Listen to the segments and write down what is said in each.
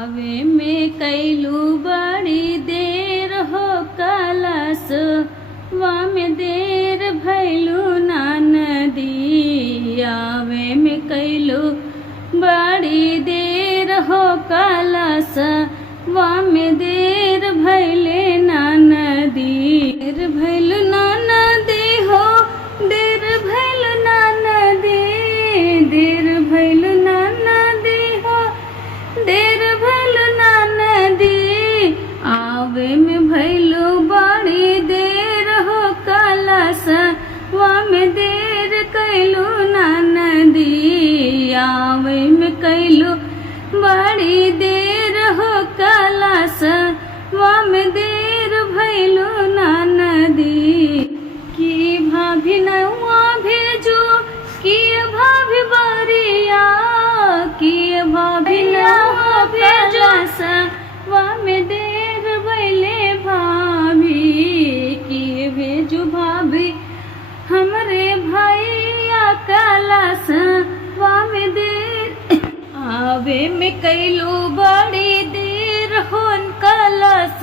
आवे में कैलू बड़ी देर हो कलश में देर भैलू ना नदी। आवे में कैलू बड़ी देर हो कलश में देर भैले ना नदी। देर भैल ना नदी हो, देर भैल ना नदी, देर भैल ना नदी हो, देर भैल ना नदी। आवे में भैलू बड़ी देर हो कलश में देर कैलू ना नदी। आवे में कैलू बड़ी देर हो कलश में देर भैलू ना नदी। की भाभी नौआ भेजू, की भाभी बरिया, की भाभी नौआ भेजस में देर भैले भाभी। की भेजू भाभी हमरे भैया कलश में देर। आवे में कैलू बड़ी देर हो कलश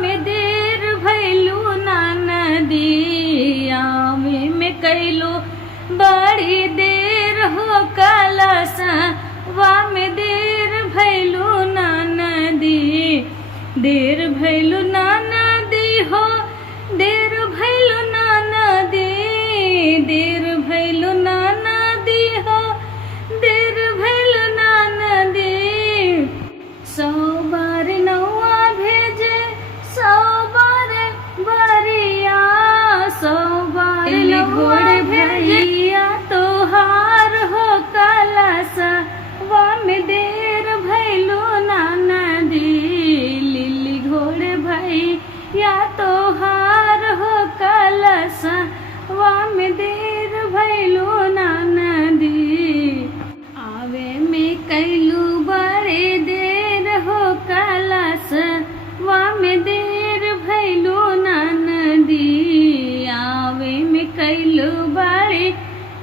में देर भैलू ना नदी। आवे में कैलू बड़ी देर हो कलश में देर भैलू ना नदी। देर भैलू ना नदी हो, देर भैलू ना नदी, देर भैलू ना नदी हो, देर भैलू ना नदी। 100 बार नौआ भेजे, 100 बार बरिया, 100 बार नौआ भेजिया तोहार हो कलश में देर भैलू ना नदी। लिली घोड़े भैया तोहार हो कलश में देर भैलू ना नदी। आवे में कैलू बड़े देर हो कलश में देर भैलू ना नदी। आवे में कैलू बड़े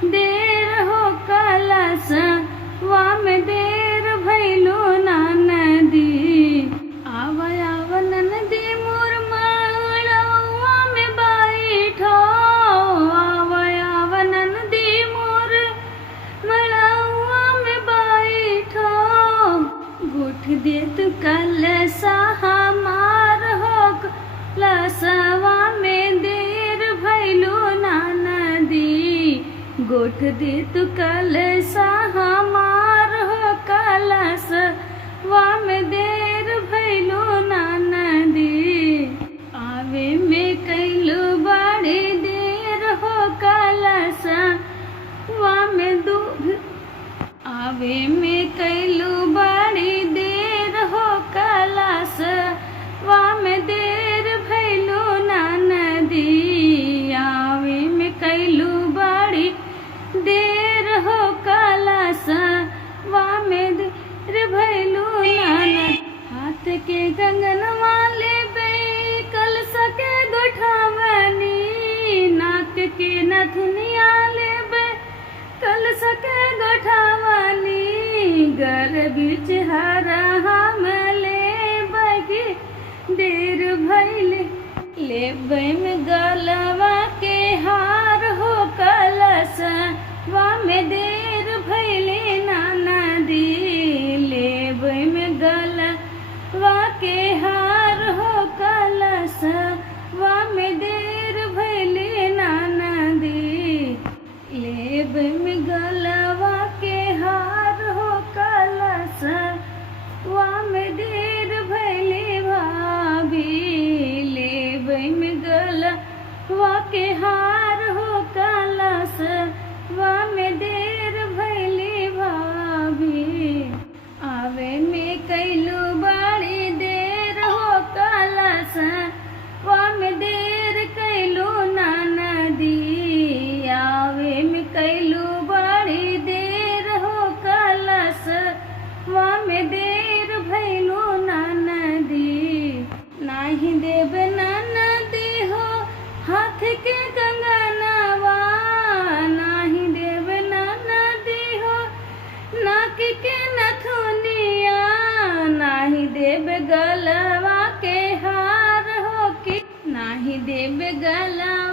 देर हो कलश में देर भैलू ना नदी। आव नदी मोर मड़वा में बैठो, आव नदी मोर मड़वा में बैठो। गुठ दे तू कलश हमार हो कलशवा में देर भैलू ना नदी। गुठ दे तू कलश हमार हो कलश में देर भैलू ना नदी। आवे में कैलू बड़ी देर हो कलश में दूध। आवे में कैलू बड़ी देर हो कलश में देर भैलू ना नदी। आवे में कैलू बड़ी देर हो कलश में देर भैलू ना नदी। हाथ के कंगन वाले बे कलश के गोठावनी, नाक के नथुनिया ले बे कलश के गोठावनी। घर बीच हरा हम ले बगी देर भैले, लेबे में गलवा के हार हो कलश में देर भैले ना नदी। लेबे में गलवा के हार हो कलश में देर भैले ना नदी। लेबे में गलवा के हार हो कलश में देर भैले भाभी। लेबे में गलवा के हार हो कलश में देर भैले भाभी। आवे में कैलू बड़ी देर हो कलश में देर कैलू ना नदी। आवे में कैलू बड़ी देर हो कलश में देर भैलू ना नदी। नाही देव ना नदी हो हाथ के कंगनवा, नाही देव ना नदी हो नाक के नथुनिया। नाही देव गला